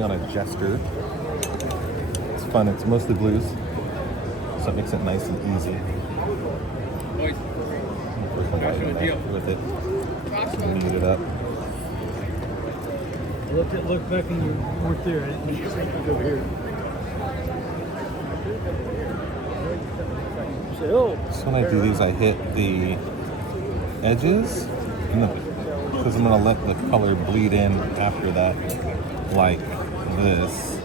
working on a Jester. It's fun. It's mostly blues, so it makes it nice and easy. Put some white in there with it. Knead it up. Look back and you weren't there. I didn't think you'd over here. So when I do these, I hit the edges, because I'm going to let the color bleed in after that, like this,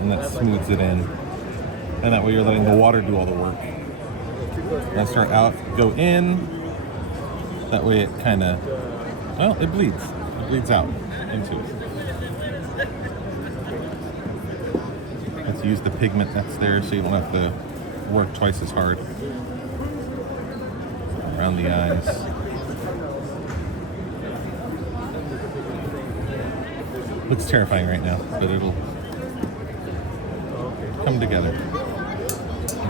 and that smooths it in. And that way you're letting the water do all the work. And I start out, go in, that way it kind of, well, it bleeds. It bleeds out into it. Let's use the pigment that's there so you don't have to work twice as hard. Around the eyes. Looks terrifying right now, but it'll come together.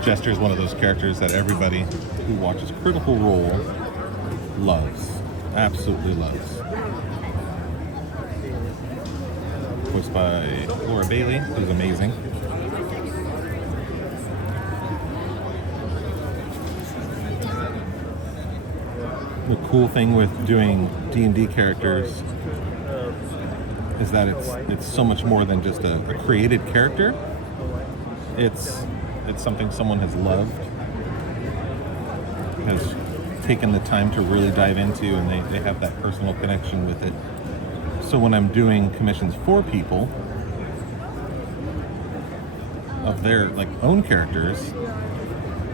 Jester is one of those characters that everybody who watches Critical Role loves. Absolutely loves. Voiced by Laura Bailey, who's amazing. The cool thing with doing D&D characters is that it's so much more than just a created character. It's something someone has loved, has taken the time to really dive into, and they have that personal connection with it. So when I'm doing commissions for people of their own characters,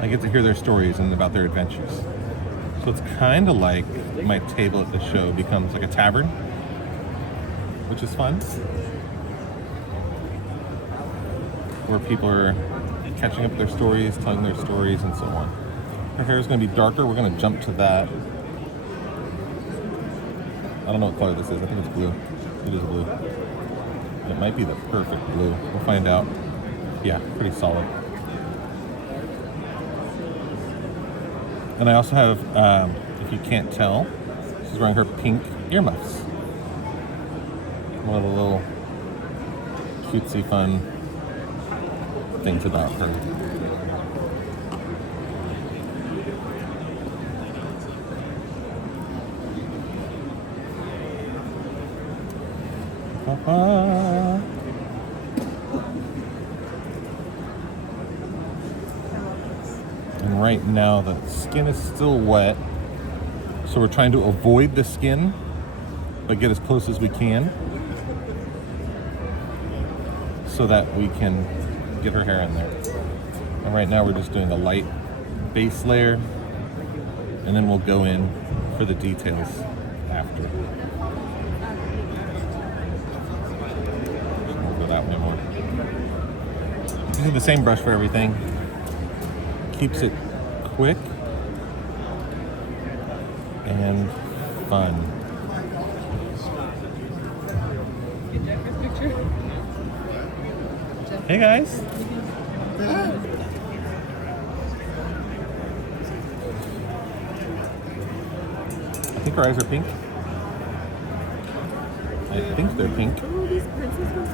I get to hear their stories and about their adventures. So it's kind of like my table at the show becomes like a tavern, which is fun, where people are catching up their stories, telling their stories, and so on. Her hair is going to be darker. We're going to jump to that. I don't know what color this is. I think it's blue. It is blue. It might be the perfect blue. We'll find out. Yeah, pretty solid. And I also have, if you can't tell, she's wearing her pink earmuffs. One of the little cutesy fun things about her. And right now the skin is still wet, so we're trying to avoid the skin but get as close as we can so that we can get her hair in there. And right now we're just doing a light base layer, and then we'll go in for the details after. We'll go that way more. Using the same brush for everything. Keeps it quick and fun. Hey guys. I think her eyes are pink. I think they're pink. Oh, these princess ones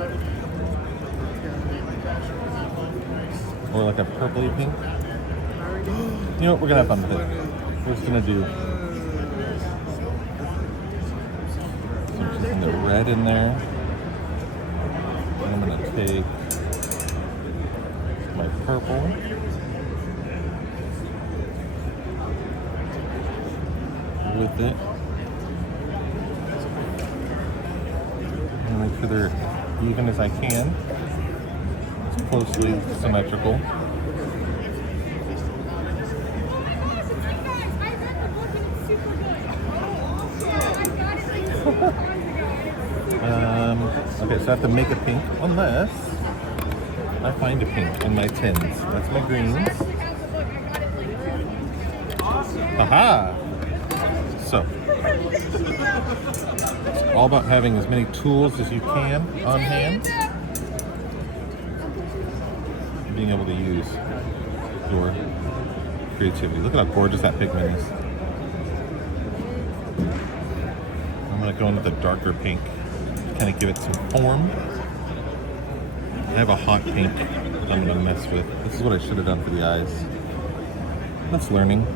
are cute. Or like a purpley pink. You know what? We're gonna have fun with it. We're just gonna do some the red in there. And I'm gonna take my purple. With it. And make sure they're even as I can. It's closely symmetrical. Okay, so I have to make a pink unless I find a pink in my tins. That's my greens. Aha! So, it's all about having as many tools as you can on hand. And being able to use your creativity. Look at how gorgeous that pigment is. I'm going to go into the darker pink. kind of give it some form. I have a hot pink that I'm gonna mess with. This is what I should have done for the eyes. That's learning.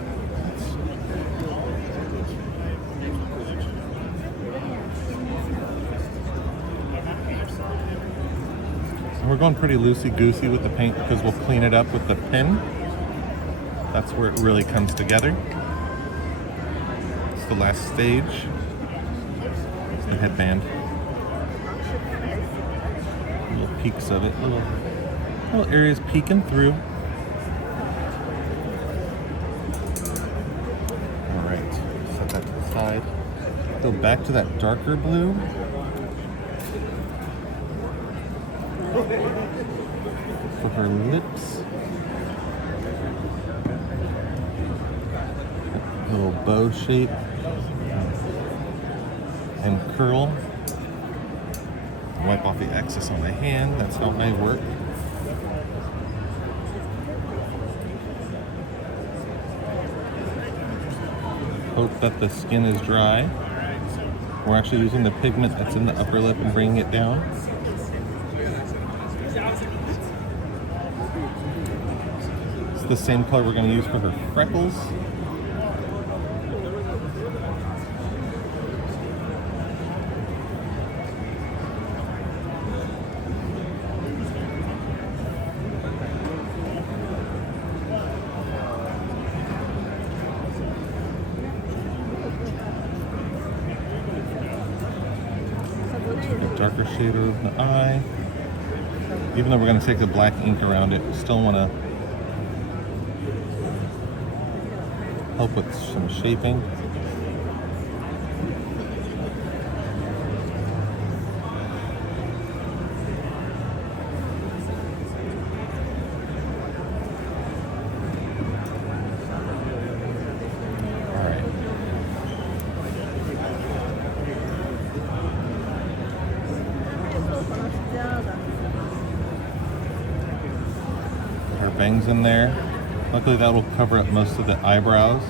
We're going pretty loosey-goosey with the paint because we'll clean it up with the pen. That's where it really comes together. It's the last stage. The headband. Little peaks of it. Little areas peeking through. Alright, set that to the side. Go back to that darker blue. For her lips. A little bow shape. And curl. Wipe off the excess on my hand. That's how I work. Hope that the skin is dry. We're actually using the pigment that's in the upper lip and bringing it down. It's the same color we're going to use for her freckles. Darker shade of the eye. Even though we're going to take the black ink around it, we still want to help with some shaping. Bangs in there. Luckily that will cover up most of the eyebrows.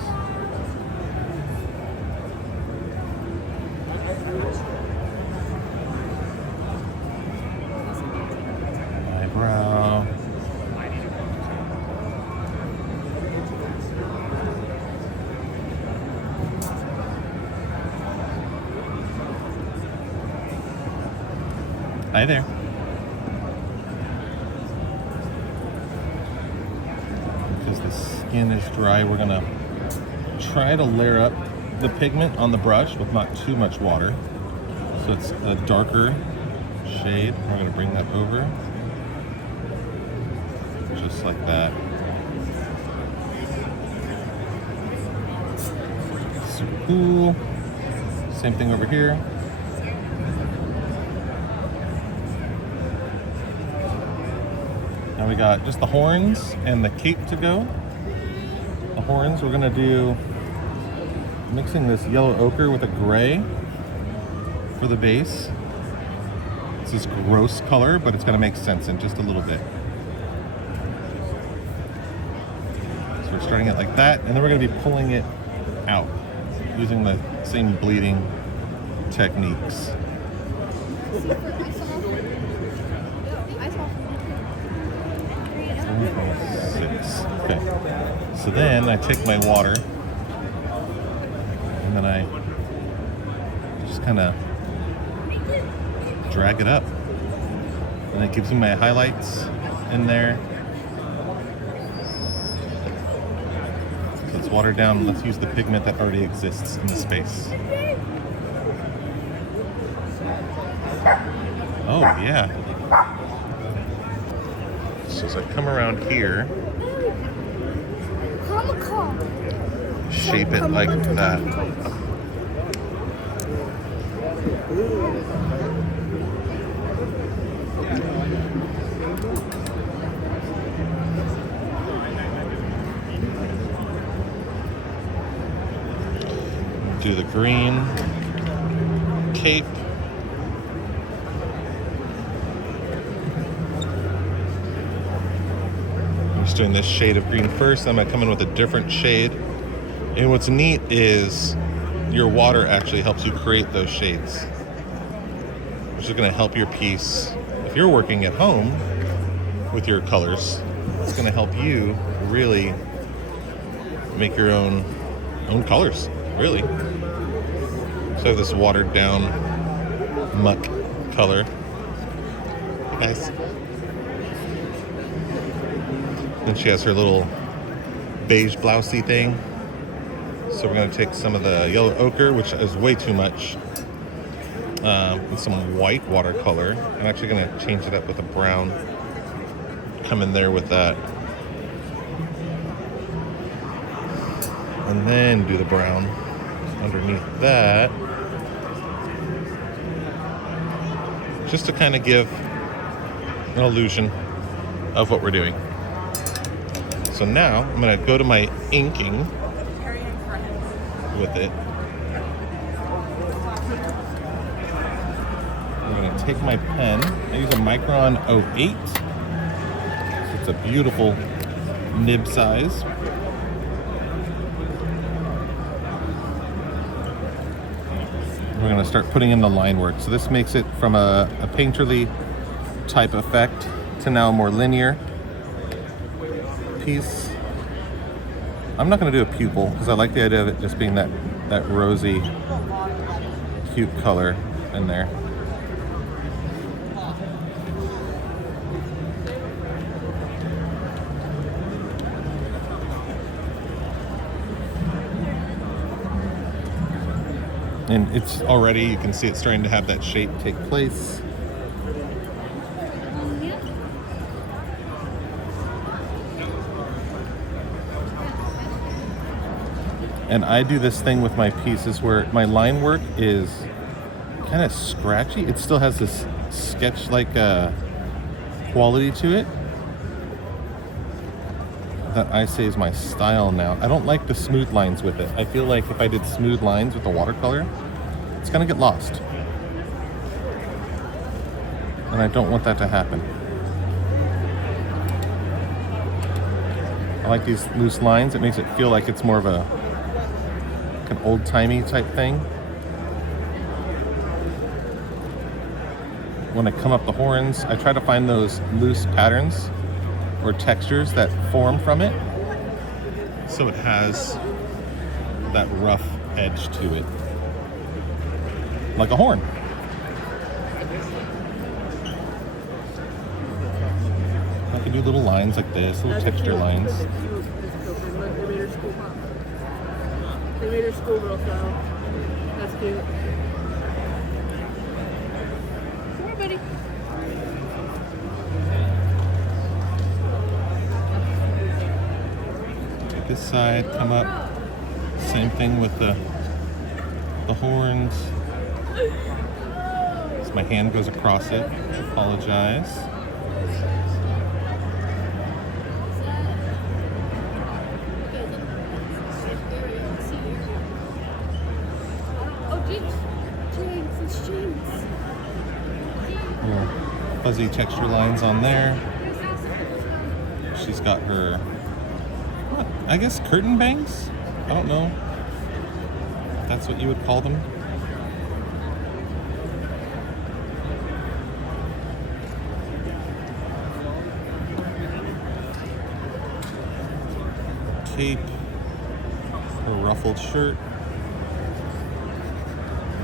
Eyebrow. Hi there. Skin is dry, we're gonna try to layer up the pigment on the brush with not too much water. So it's a darker shade. We're gonna bring that over. Just like that. Super cool. Same thing over here. Now we got just the horns and the cape to go. The horns, we're gonna do mixing this yellow ochre with a gray for the base. It's this gross color, but it's gonna make sense in just a little bit. So we're starting it like that, and then we're gonna be pulling it out using the same bleeding techniques. Okay, so then I take my water and then I just kind of drag it up, and it gives me my highlights in there. So it's watered down. Let's use the pigment that already exists in the space. Oh yeah. So as I come around here, shape it like that. Do the green cape. I'm just doing this shade of green first. I'm gonna come in with a different shade. And what's neat is your water actually helps you create those shades. which is going to help your piece. If you're working at home with your colors, it's going to help you really make your own colors, really. So I have this watered down muck color. Hey guys. Then she has her little beige blousey thing. So we're going to take some of the yellow ochre, which is way too much, with some white watercolor. I'm actually going to change it up with a brown. Come in there with that. And then do the brown underneath that. Just to kind of give an illusion of what we're doing. So now I'm going to go to my inking with it. I'm going to take my pen. I use a Micron 08. So it's a beautiful nib size. We're going to start putting in the line work. So this makes it from a painterly type effect to now a more linear piece. I'm not going to do a pupil because I like the idea of it just being that rosy, cute color in there. And it's already, you can see it's starting to have that shape take place. And I do this thing with my pieces where my line work is kind of scratchy. It still has this sketch-like quality to it that I say is my style now. I don't like the smooth lines with it. I feel like if I did smooth lines with the watercolor, it's gonna get lost. And I don't want that to happen. I like these loose lines. It makes it feel like it's more of an old-timey type thing. When I come up the horns, I try to find those loose patterns or textures that form from it, so it has that rough edge to it, like a horn. I can do little lines like this, little texture lines. They made her schoolgirl style. That's cute. Come here, buddy. Take this side, come up. Same thing with the horns. As my hand goes across it, apologize. Fuzzy texture lines on there. She's got her, what, I guess curtain bangs? I don't know if that's what you would call them. Cape, her ruffled shirt.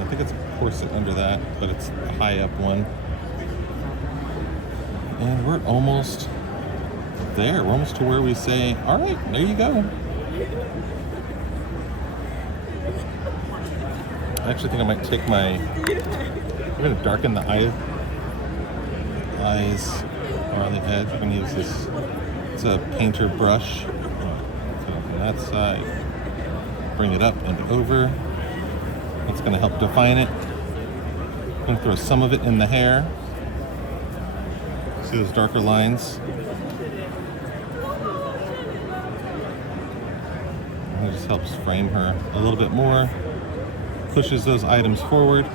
I think it's corset under that, but it's a high up one. And we're almost there. We're almost to where we say, all right, there you go. I actually think I might take I'm going to darken the eyes on the edge. I'm going to use this, it's a painter brush. Put it on that side. Bring it up and over. That's going to help define it. I'm going to throw some of it in the hair. See those darker lines? And it just helps frame her a little bit more. Pushes those items forward.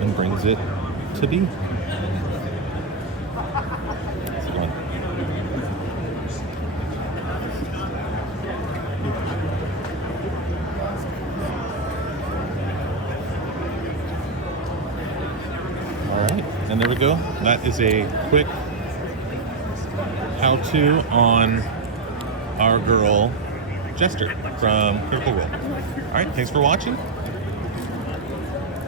And brings it to be. All right, and there we go. That is a quick how-to on our girl Jester from Critical Role. All right, thanks for watching.